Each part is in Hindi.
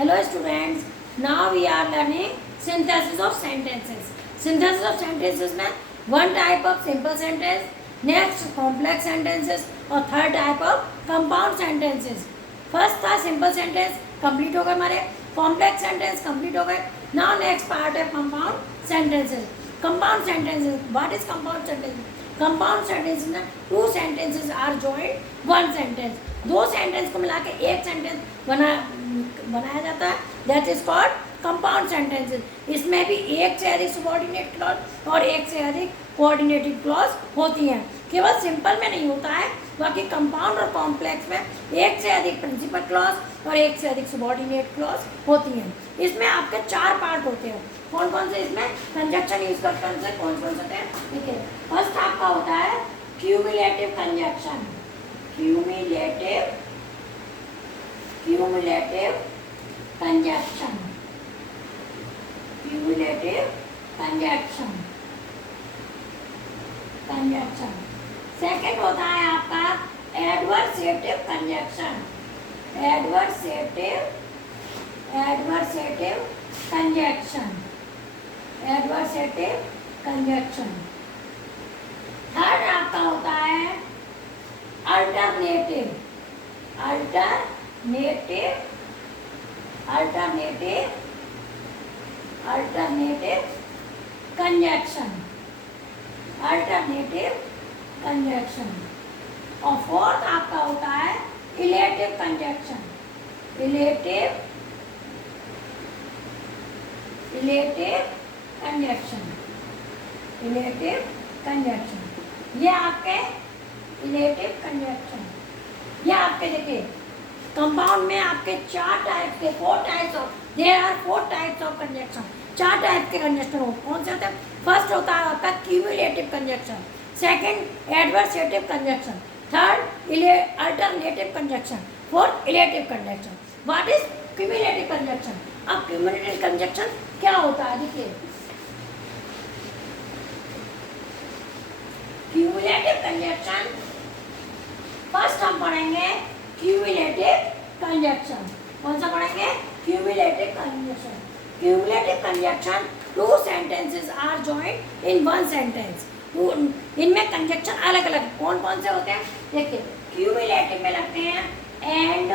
Hello students, now we are learning synthesis of sentences. Synthesis of sentences में one type of simple sentence, next complex sentences और third type of compound sentences. First था simple sentence complete हो गए हमारे, complex sentence complete हो गए. Now next part है compound sentences. Compound sentences, what is compound sentences? Compound sentences में two sentences are joined one sentence. दो सेंटेंस को मिला के एक सेंटेंस बनाया जाता है, that is called compound sentences. इसमें भी एक से अधिक सबऑर्डिनेट क्लॉज और एक से अधिक कोऑर्डिनेटेड क्लॉज होती हैं. केवल सिंपल में नहीं होता है, बाकी कंपाउंड और कॉम्प्लेक्स में एक से अधिक प्रिंसिपल क्लॉज और एक से अधिक सबऑर्डिनेट क्लॉज होती हैं. इसमें आपके चार पार्ट होते हैं. कौन कौन से इसमें कंजक्शन यूज करते हैं, कौन कौन से होते हैं? देखिए, फर्स्ट आपका होता है cumulative conjunction. Cumulative conjunction. Second होता है आपका adversative conjunction. Adversative conjunction. Third आपका होता है अल्टरनेटिव कंजक्शन. और फोर्थ आपका होता है इलेटिव कंजक्शन. Illative conjunction. ये आपके इलेटिव कंजक्शन. ये आपके देखिए कंपाउंड में आपके चार टाइप के there are four types of conjunction. चार टाइप के कंजक्शन कौन से होते हैं? फर्स्ट होता है आपका cumulative conjunction, second adversative conjunction, third alternative conjunction, fourth illative conjunction. What is cumulative conjunction? अब क्यूमुलेटिव कंजक्शन क्या होता है? देखिए, क्यूमुलेटिव कंजक्शन फर्स्ट हम पढ़ेंगे क्यूमुलेटिव कंजक्शन. कौन सा पढ़ेंगे? Cumulative conjunction. Cumulative conjunction two sentences are joined in one sentence. इनमें कंजक्शन अलग अलग कौन कौन से होते हैं? देखिए, क्यूमुलेटिव में लगते हैं and,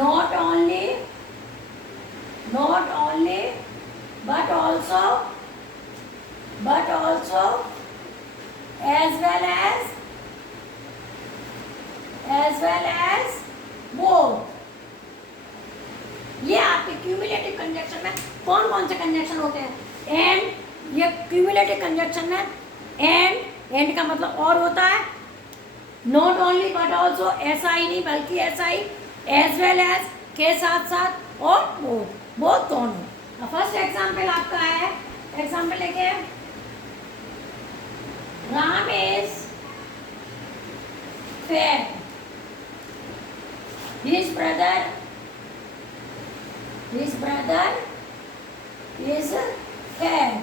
not only but also as well as both. ये आपके क्यूमुलेटिव कंजक्शन में कौन कौन से कंजक्शन होते हैं? एंड. ये क्यूमुलेटिव कंजक्शन में एंड का मतलब और होता है. नॉट ओनली बट ऑल्सो, ऐसा ही नहीं बल्कि ऐसा ही, एज वेल एज के साथ साथ, और बोथ दोनों. फर्स्ट एग्जाम्पल आपका है, एग्जाम्पल लेके, Ram is fat. His brother is fat.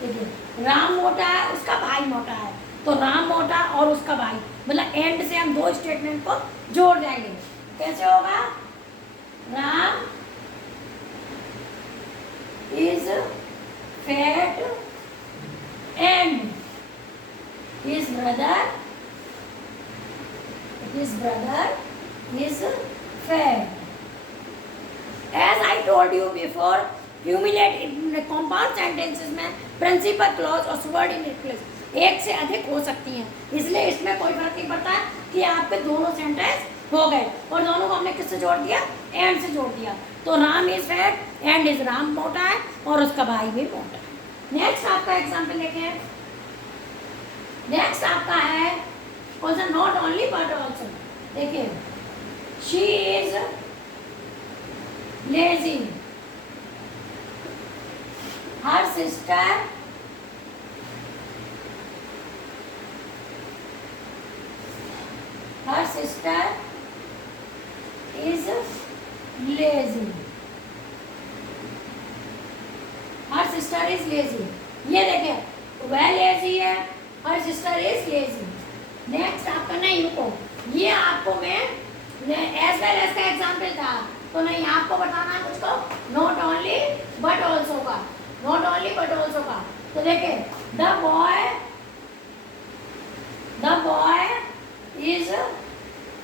देखिए, राम मोटा है, उसका भाई मोटा है, तो राम मोटा और उसका भाई, मतलब एंड से हम दो स्टेटमेंट को जोड़ जाएंगे. कैसे होगा? Ram is fat and his brother is fat. As I told you before, cumulative compound sentences में प्रिंसिपल क्लॉज और सबऑर्डिनेट क्लॉज एक से अधिक हो सकती हैं. इसलिए इसमें कोई फर्क नहीं पड़ता कि आपके दोनों सेंटेंस हो गए और दोनों को हमने किससे जोड़ दिया? एंड से जोड़ दिया. तो Ram is fat and is, Ram मोटा है और उसका भाई भी मोटा है. नेक्स्ट आपका एग्जाम्पल देखें. नेक्स्ट आपका है कौन सा? Not only but also. देखिए, she is lazy. Her sister is lazy. Her sister is lazy. ये देखिए, वह लेजी है, her sister is lazy. Next आपका नहीं, रुको, ये आपको मैं एज वेल एज का एग्जाम एग्जाम्पल था, तो नहीं आपको बताना है मुझको नॉट ओनली बट ऑल्सो का, नॉट ओनली बट ऑल्सो का। तो देखिए द बॉय इज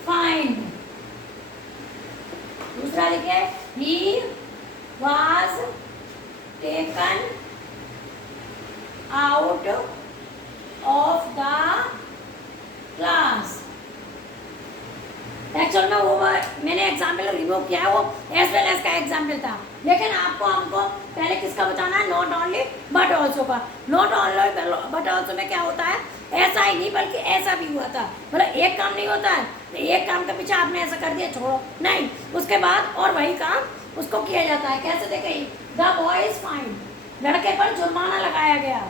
फाइन। दूसरा देखिए he was taken out of the class. Actual में वो मैंने एग्जाम्पल रिमूव किया है, वो एज वेल एज का एग्जाम्पल था, लेकिन आपको हमको पहले किसका बताना है, नॉट ओनली बट ऑल्सो का। नॉट ओनली बट ऑल्सो में क्या होता है, ऐसा ही नहीं बल्कि ऐसा भी हुआ था, मतलब एक काम नहीं होता है तो एक काम के पीछे आपने ऐसा कर दिया छोड़ो नहीं, उसके बाद और वही काम उसको किया जाता है। कैसे देखें, द बॉय इज फाइन, लड़के पर जुर्माना लगाया गया।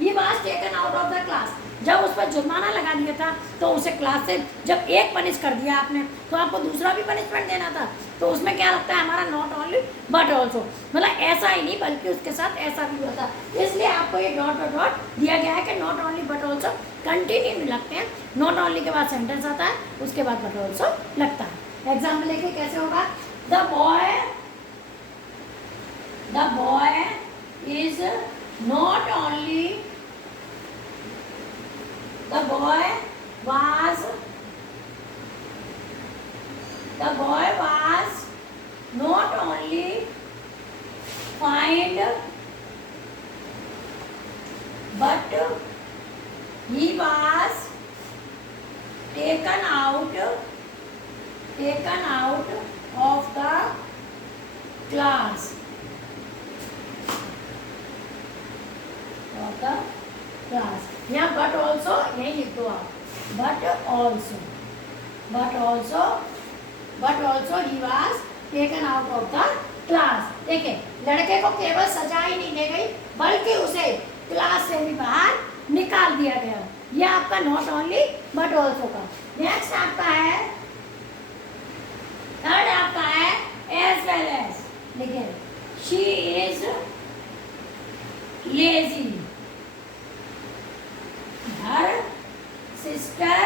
ही was taken out of the class, जब उस पर जुर्माना लगा दिया था तो उसे क्लास से जब एक पनिश कर दिया आपने तो आपको दूसरा भी पनिशमेंट देना था, तो उसमें क्या लगता है हमारा नॉट ओनली बट ऑल्सो, मतलब ऐसा ही नहीं बल्कि उसके साथ ऐसा भी हुआ था। इसलिए आपको ये डॉट डॉट डॉट दिया गया है कि not only but also continue में लगते हैं, नॉट ओनली के बाद सेंटेंस आता है उसके बाद बट ऑल्सो लगता है। एग्जाम्पल देखिए कैसे होगा, the boy is not only, the boy was not only fined but he was taken out of the class, यहाँ बट ऑल्सो यही लिख दो आप, but also he was taken out of the class. देखिए लड़के को केवल सजा ही नहीं दी गई बल्कि उसे क्लास से भी बाहर निकाल दिया गया। यह आपका नॉट ओनली बट ऑल्सो का। नेक्स्ट आपका है, थर्ड आपका है एज वेल एज। देखिए she is lazy, her sister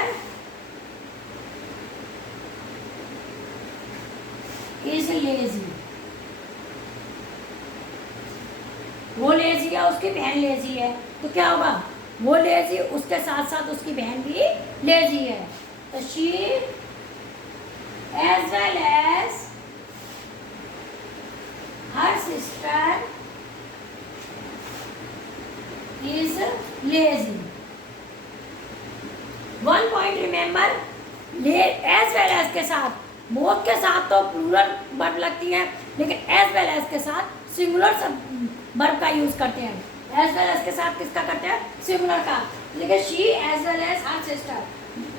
is lazy, वो लेजी है उसकी बहन लेजी है, तो क्या होगा, वो लेजी उसके साथ साथ उसकी बहन भी लेजी है, तो she as well as her sister is lazy। One point remember, as well as के साथ, बोथ के साथ तो प्लूरल वर्ब लगती है, लेकिन एज वेल एज के साथ सिंगुलर वर्ब का यूज करते हैं। एज वेल एज के साथ किसका करते हैं, सिंगुलर का। देखिए she as well as her sister,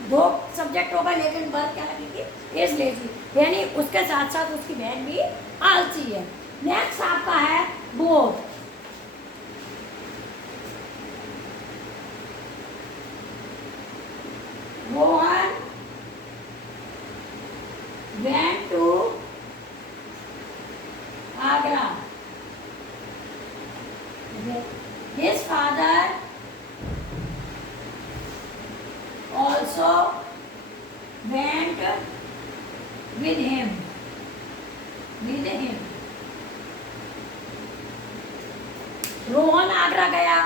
दो सब्जेक्ट होगा लेकिन वर्ब क्या लगेगी, इज लेजी, यानी उसके साथ साथ उसकी बहन भी आलसी है। नेक्स्ट आपका है both. Mohan went to Agra. His father also went with him. Rohan Agra गया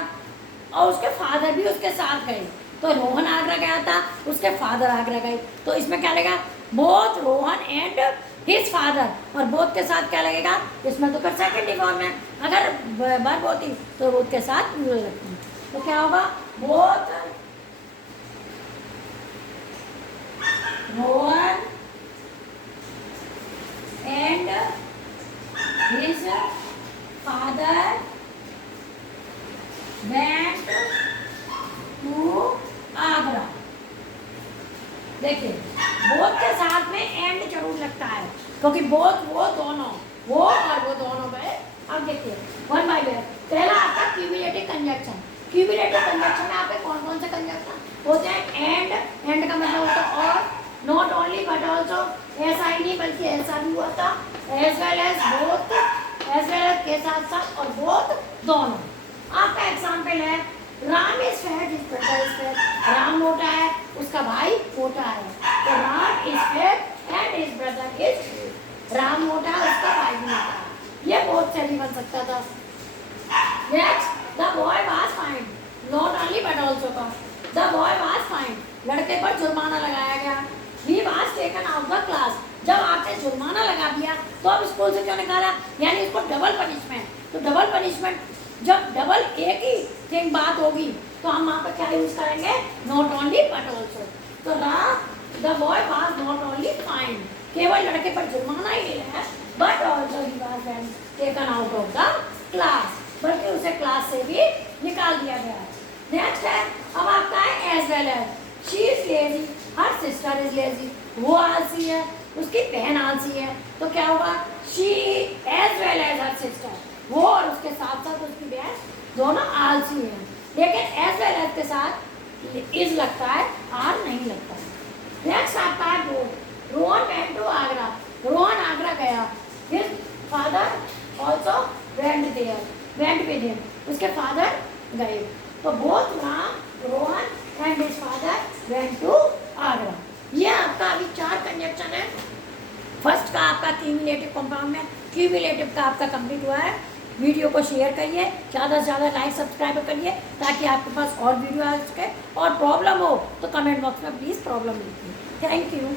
और उसके फादर भी उसके साथ गए, तो रोहन आगरा गया था, उसके फादर आगरा गए, तो इसमें क्या लगेगा, both Rohan and his father, और बोथ के साथ क्या लगेगा, इसमें तो कर सेकंड फॉर्म में, अगर वर्ब होती तो बोथ के साथ प्लूरल लगती, तो क्या होगा, both Rohan and his father went to Agra. देखिए बोथ के साथ में एंड जरूर लगता है, क्योंकि बोथ वो दोनों, वो और वो दोनों गए। अब देखिए वन बाय वन, पहला आपका क्यूमुलेटिव कंजक्शन। क्यूमुलेटिव कंजक्शन में आपके कौन कौन से कंजक्शन होते हैं, एंड का मतलब होता है और, नॉट ओनली बट ऑल्सो, ऐसा ही नहीं बल्कि ऐसा भी हुआ था, as well as both, as well as के साथ साथ, और बोथ दोनों। आपका एग्जाम्पल है, Ram is fat, his brother is fat. Ram मोटा है, उसका भाई मोटा है, तो Ram is fat and his brother is Ram मोटा उसका भाई भी मोटा। ये बहुत सही बन सकता था। Next, the boy was fine, not only but also का। द बॉय वाज फाइन, लड़के पर जुर्माना लगाया गया। ही was taken out the class, जब आपने जुर्माना लगा दिया तो अब स्कूल से क्यों निकाला, यानी इसको डबल पनिशमेंट। तो डबल पनिशमेंट, जब डबल एक ही थिंग बात होगी तो हम वहाँ पर क्या यूज करेंगे, नॉट ओनली बट ऑल्सो। तो the boy was not only fine, केवल लड़के पर जुर्माना ही नहीं है, but also he was taken out of the class, बल्कि उसे क्लास से भी निकाल दिया गया है। नेक्स्ट है, अब आपका है as well as. She is lazy, her sister is lazy, वो आलसी है, उसकी बहन आलसी है। तो क्या होगा, she as well as her sister, वो और उसके साथ साथ उसकी बहन दोनों आलसी हैं। लेकिन एज वेल एज के साथ इज लगता है, आर नहीं लगता। नेक्स्ट आपका है both. Rohan went to Agra, Rohan Agra गया। His father also went there, went with him, उसके फादर गए। तो both Ram, Rohan and his father went to Agra. ये आपका अभी 4 कंजक्शन है। फर्स्ट का आपका क्यूमुलेटिव कंपाउंड में, क्यूमुलेटिव का आपका कंप्लीट हुआ है। वीडियो को शेयर करिए, ज़्यादा से ज़्यादा लाइक सब्सक्राइब करिए, ताकि आपके पास और वीडियो आ सके। और प्रॉब्लम हो तो कमेंट बॉक्स में प्लीज़ प्रॉब्लम लिखिए। Thank you.